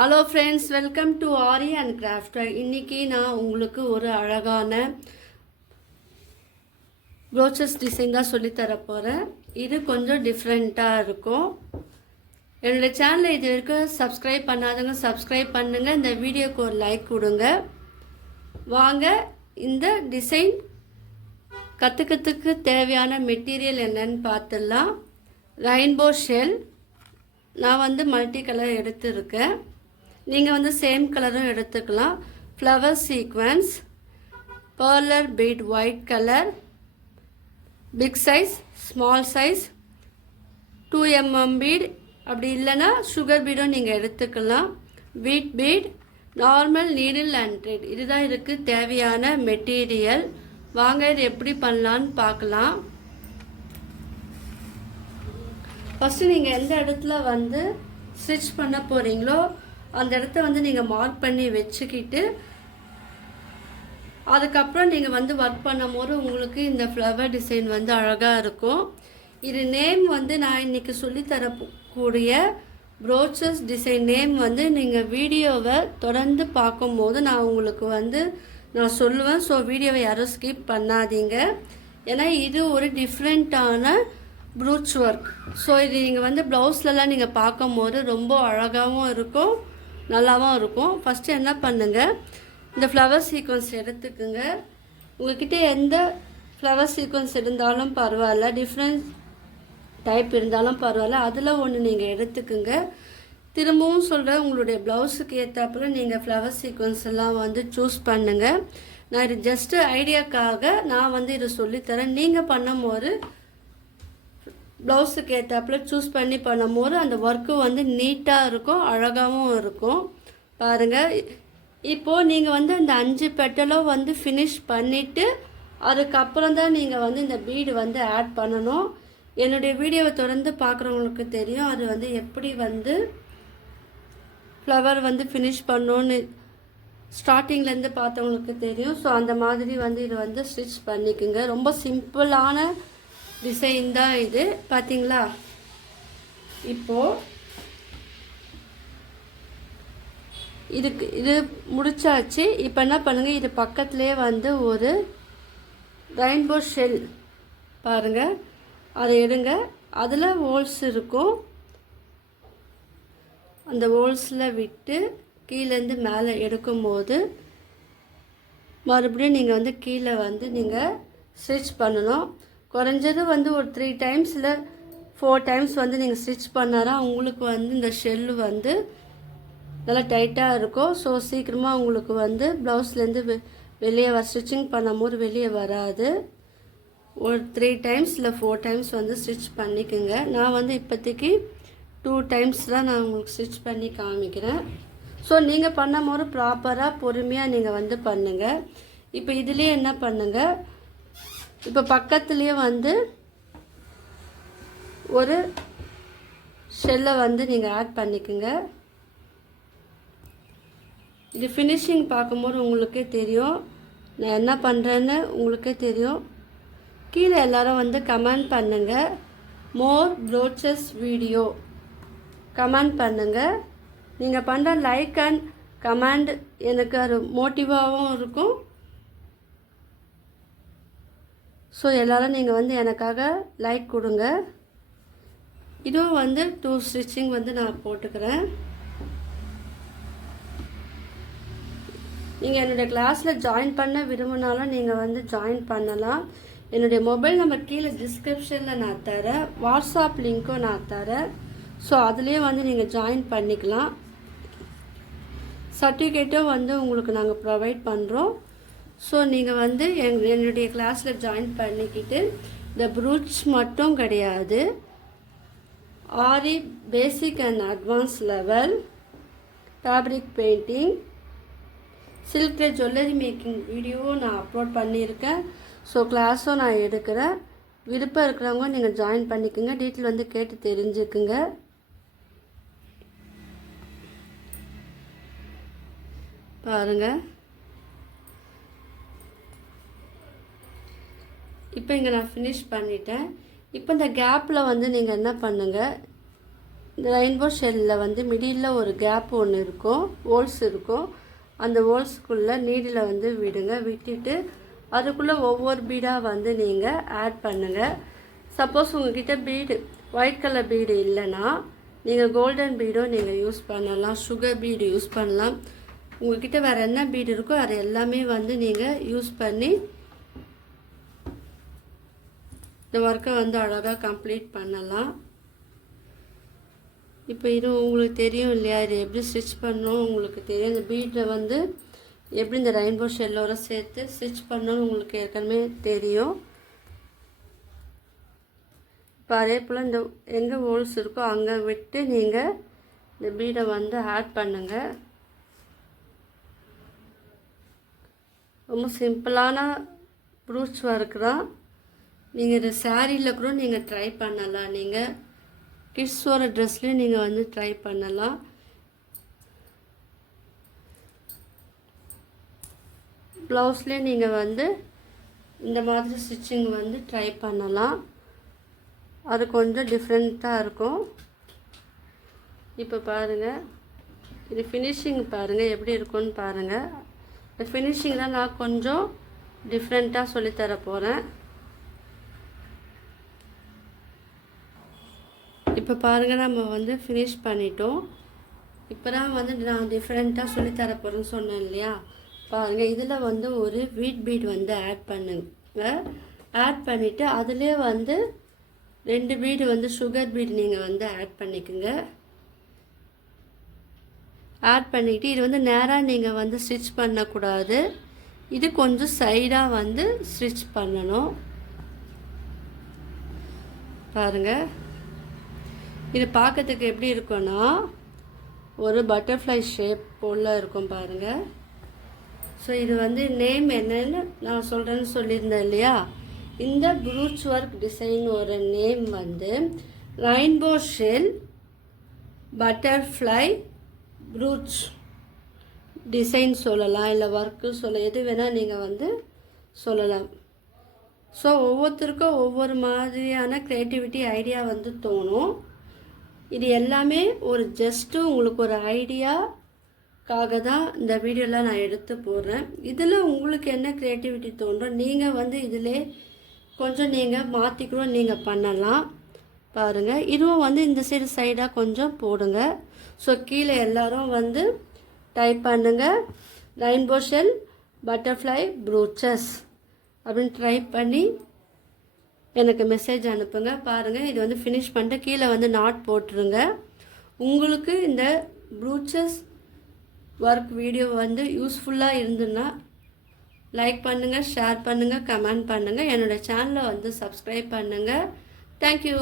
Hello friends, welcome to aari and craft. இன்றைக்கி நான் உங்களுக்கு ஒரு அழகான ப்ரோச்சஸ் டிசைன் தான் சொல்லித்தரப்போகிறேன். இது கொஞ்சம் டிஃப்ரெண்ட்டாக இருக்கும். என்னோடய சேனலை இது வரைக்கும் சப்ஸ்கிரைப் பண்ணாதவங்க சப்ஸ்கிரைப் பண்ணுங்கள். இந்த வீடியோக்கு ஒரு லைக் கொடுங்க. வாங்க இந்த டிசைன் கற்றுக்கிறதுக்கு தேவையான மெட்டீரியல் என்னன்னு பார்த்துடலாம். ரெயின்போ ஷெல் நான் மல்டி கலர் எடுத்துருக்கேன். நீங்கள் சேம் கலரும் எடுத்துக்கலாம். Flower sequence, pearl bead white colour, big size, small size, 2mm bead, அப்படி இல்லைன்னா சுகர் பீடும் நீங்கள் எடுத்துக்கலாம். Wheat bead, normal needle and thread, இதுதான் இதுக்கு தேவையான மெட்டீரியல். வாங்க இது எப்படி பண்ணலான்னு பார்க்கலாம். ஃபஸ்ட்டு நீங்கள் எந்த இடத்துல ஸ்டிச் பண்ண போகிறீங்களோ அந்த இடத்த நீங்கள் மார்க் பண்ணி வச்சுக்கிட்டு அதுக்கப்புறம் நீங்கள் ஒர்க் பண்ணும்போது உங்களுக்கு இந்த ஃப்ளவர் டிசைன் அழகாக இருக்கும். இது நேம் நான் இன்றைக்கி சொல்லித்தரக்கூடிய ப்ரோச்சஸ் டிசைன் நேம் நீங்கள் வீடியோவை தொடர்ந்து பார்க்கும்போது நான் உங்களுக்கு நான் சொல்லுவேன். ஸோ வீடியோவை யாரும் ஸ்கிப் பண்ணாதீங்க. ஏன்னா இது ஒரு டிஃப்ரெண்ட்டான ப்ரூச் ஒர்க். ஸோ இது நீங்கள் ப்ளவுஸ்லலாம் நீங்கள் பார்க்கும்போது ரொம்ப அழகாகவும் இருக்கும், நல்லாவும் இருக்கும். ஃபஸ்ட்டு என்ன பண்ணுங்கள், இந்த ஃப்ளவர் சீக்வன்ஸ் எடுத்துக்குங்க. உங்கள்கிட்ட எந்த ஃப்ளவர் சீக்வன்ஸ் இருந்தாலும் பரவாயில்ல, டிஃப்ரெண்ட் டைப் இருந்தாலும் பரவாயில்ல, அதில் ஒன்று நீங்கள் எடுத்துக்குங்க. திரும்பவும் சொல்கிறேன், உங்களுடைய ப்ளவுஸுக்கு ஏற்றாப்புல நீங்கள் ஃப்ளவர் சீக்வன்ஸ் எல்லாம் சூஸ் பண்ணுங்கள். நான் இது ஜஸ்ட்டு ஐடியாக்காக நான் இதை சொல்லித்தரேன். நீங்கள் பண்ணும்போது ப்ளவுஸுக்கு ஏற்றாப்புல சூஸ் பண்ணி பண்ணும்போது அந்த ஒர்க்கு நீட்டாக இருக்கும், அழகாகவும் இருக்கும். பாருங்கள், இப்போது நீங்கள் அந்த 5 பெட்டலும் ஃபினிஷ் பண்ணிவிட்டு அதுக்கப்புறம் தான் நீங்கள் இந்த பீடு ஆட் பண்ணணும். என்னுடைய வீடியோவை தொடர்ந்து பார்க்குறவங்களுக்கு தெரியும் அது எப்படி ஃப்ளவர் ஃபினிஷ் பண்ணோன்னு ஸ்டார்டிங்லேருந்து பார்த்தவங்களுக்கு தெரியும். ஸோ அந்த மாதிரி இது ஸ்டிச் பண்ணிக்கோங்க. ரொம்ப சிம்பிளான டிசைன் தான் இது, பார்த்தீங்களா? இப்போது இது முடிச்சாச்சு. இப்போ என்ன பண்ணுங்கள், இது பக்கத்துலேயே ஒரு ரெயின்போ ஷெல் பாருங்கள், அதை எடுங்க. அதில் ஹோல்ஸ் இருக்கும், அந்த ஹோல்ஸில் விட்டு கீழேருந்து மேலே எடுக்கும்போது மறுபடியும் நீங்கள் கீழே நீங்கள் ஸ்டிச் பண்ணணும். குறைஞ்சது ஒரு 3 times இல்லை 4 times நீங்கள் ஸ்டிச் பண்ணாதான் உங்களுக்கு இந்த ஷெல்லு நல்லா டைட்டாக இருக்கும். ஸோ சீக்கிரமாக உங்களுக்கு ப்ளவுஸ்லேருந்து வெளியே ஸ்டிச்சிங் பண்ணும்போது வெளியே வராது. ஒரு 3 times இல்லை 4 times ஸ்டிச் பண்ணிக்கோங்க. நான் இப்போதைக்கு 2 times தான் நான் உங்களுக்கு ஸ்டிச் பண்ணி காமிக்கிறேன். ஸோ நீங்கள் பண்ணும்போது ப்ராப்பராக பொறுமையாக நீங்கள் பண்ணுங்கள். இப்போ இதுலேயே என்ன பண்ணுங்கள், இப்போ பக்கத்துலேயே ஒரு ஷெல்லை நீங்கள் ஆட் பண்ணிக்கோங்க. இது ஃபினிஷிங் பார்க்கும்போது உங்களுக்கே தெரியும், நான் என்ன பண்ணுறேன்னு உங்களுக்கே தெரியும். கீழே எல்லோரும் கமெண்ட் பண்ணுங்கள், மோர் ப்ரோச்சஸ் வீடியோ கமெண்ட் பண்ணுங்கள். நீங்கள் பண்ணுற லைக் அண்ட் கமெண்ட் எனக்கு அது மோட்டிவாகவும் இருக்கும். ஸோ எல்லோரும் நீங்கள் எனக்காக லைக் கொடுங்க. இதுவும் 2 ஸ்டிச்சிங் நான் போட்டுக்கிறேன். நீங்கள் என்னுடைய கிளாஸில் ஜாயின் பண்ண விரும்பினாலும் நீங்கள் ஜாயின் பண்ணலாம். என்னுடைய மொபைல் நம்பர் கீழே டிஸ்கிரிப்ஷனில் நான் தரேன், வாட்ஸ்அப் லிங்க்கும் நான் தரேன். ஸோ அதுலேயே நீங்கள் ஜாயின் பண்ணிக்கலாம். சர்டிஃபிகேட்டும் உங்களுக்கு நாங்கள் ப்ரொவைட் பண்ணுறோம். ஸோ நீங்கள் என்னுடைய கிளாஸில் ஜாயின் பண்ணிக்கிட்டு இந்த ப்ரூச் மட்டும் கிடையாது, aari basic and advance level, fabric painting, silk thread jewellery making வீடியோவும் நான் அப்லோட் பண்ணியிருக்கேன். ஸோ கிளாஸும் நான் எடுக்கிறேன். விருப்பம் இருக்கிறவங்க நீங்கள் ஜாயின் பண்ணிக்கோங்க. டீட்டெயில் கேட்டு தெரிஞ்சுக்குங்க. பாருங்கள், இப்போ இங்கே நான் ஃபினிஷ் பண்ணிட்டேன். இப்போ இந்த கேப்பில் நீங்கள் என்ன பண்ணுங்கள், இந்த ரெயின்போ ஷெல்லில் வந்து மிடில் ஒரு கேப் ஒன்று இருக்கும், ஹோல்ஸ் இருக்கும். அந்த ஹோல்ஸ்க்குள்ளே நீடில் வந்து விடுங்க. விட்டுட்டு அதுக்குள்ளே ஒவ்வொரு பீடாக வந்து நீங்கள் ஆட் பண்ணுங்கள். சப்போஸ் உங்கள்கிட்ட பீடு ஒயிட் கலர் பீடு இல்லைன்னா நீங்கள் கோல்டன் பீடும் நீங்கள் யூஸ் பண்ணலாம், சுகர் பீடு யூஸ் பண்ணலாம். உங்கள்கிட்ட வேறு என்ன பீடு இருக்கோ அது எல்லாமே வந்து நீங்கள் யூஸ் பண்ணி இந்த ஒர்க்கை வந்து அழகாக கம்ப்ளீட் பண்ணலாம். இப்போ இது உங்களுக்கு தெரியும் இல்லையா, இது எப்படி ஸ்டிச் பண்ணணும் உங்களுக்கு தெரியும். இந்த பீட்டில் வந்து எப்படி இந்த ரெயின்போ ஷெல்லோட சேர்த்து ஸ்டிச் பண்ணணும்னு உங்களுக்கு ஏற்கனவே தெரியும். இப்போ அதே போல் இந்த எங்கே ஹோல்ஸ் இருக்கோ அங்கே விட்டு நீங்கள் இந்த பீடை வந்து ஆட் பண்ணுங்கள். ரொம்ப சிம்பிளான ப்ரூச் ஒர்க் தான். நீங்கள் இது சாரியில் கூட நீங்கள் ட்ரை பண்ணலாம். நீங்கள் கிட்ஸோட ட்ரெஸ்லேயும் நீங்கள் வந்து ட்ரை பண்ணலாம். ப்ளவுஸ்லேயே நீங்கள் வந்து இந்த மாதிரி ஸ்டிச்சிங் வந்து ட்ரை பண்ணலாம். அது கொஞ்சம் டிஃப்ரெண்ட்டாக இருக்கும். இப்போ பாருங்கள், இது ஃபினிஷிங் பாருங்கள் எப்படி இருக்குன்னு பாருங்கள். இந்த ஃபினிஷிங் தான் நான் கொஞ்சம் டிஃப்ரெண்ட்டாக சொல்லித்தர போகிறேன். இப்போ பாருங்கள், நம்ம வந்து ஃபினிஷ் பண்ணிட்டோம். இப்போ தான் வந்து நான் டிஃப்ரெண்ட்டாக சொல்லித்தர போகிறேன்னு சொன்னேன் இல்லையா. பாருங்கள், இதில் வந்து ஒரு வீட் பீட் வந்து ஆட் பண்ணுங்க. ஆட் பண்ணிவிட்டு அதிலே வந்து 2 பீடு வந்து சுகர் பீடு நீங்கள் வந்து ஆட் பண்ணிக்கோங்க. ஆட் பண்ணிக்கிட்டு இது வந்து நேராக நீங்கள் வந்து ஸ்டிச் பண்ணக்கூடாது, இது கொஞ்சம் சைடாக வந்து ஸ்டிச் பண்ணணும். பாருங்கள், இது பார்க்கறதுக்கு எப்படி இருக்குன்னா ஒரு பட்டர்ஃப்ளை ஷேப் போல் இருக்கும் பாருங்கள். ஸோ இது வந்து நேம் என்னன்னு நான் சொல்கிறேன்னு சொல்லியிருந்தேன் இல்லையா. இந்த ப்ரூச் ஒர்க் டிசைன் ஒரு நேம் வந்து rainbow shell butterfly brooch design சொல்லலாம், இல்லை ஒர்க்கு சொல்ல, எது வேணால் நீங்கள் வந்து சொல்லலாம். ஸோ ஒவ்வொருத்தருக்கும் ஒவ்வொரு மாதிரியான க்ரியேட்டிவிட்டி ஐடியா வந்து தோணும். இது எல்லாமே ஒரு ஜஸ்ட்டு உங்களுக்கு ஒரு ஐடியாக்காக தான் இந்த வீடியோலாம் நான் எடுத்து போடுறேன். இதில் உங்களுக்கு என்ன க்ரியேட்டிவிட்டி தோன்றும் நீங்கள் வந்து இதிலே கொஞ்சம் நீங்கள் மாற்றிக்கிறோம் நீங்கள் பண்ணலாம். பாருங்கள், இதுவும் வந்து இந்த சைடாக கொஞ்சம் போடுங்க. ஸோ கீழே எல்லோரும் வந்து டைப் பண்ணுங்கள் ரெயின்போ ஷெல் பட்டர்ஃப்ளை ப்ரூச்சஸ் அப்படின்னு ட்ரை பண்ணி எனக்கு மெசேஜ் அனுப்புங்க. பாருங்கள், இது வந்து ஃபினிஷ் பண்ணிட்டு கீழே வந்து நாட் போட்டுருங்க. உங்களுக்கு இந்த ப்ரூச்சஸ் ஒர்க் வீடியோ வந்து யூஸ்ஃபுல்லாக இருந்துன்னா லைக் பண்ணுங்கள், ஷேர் பண்ணுங்கள், கமெண்ட் பண்ணுங்கள். என்னோடய சேனலை வந்து சப்ஸ்கிரைப் பண்ணுங்கள். தேங்க்யூ.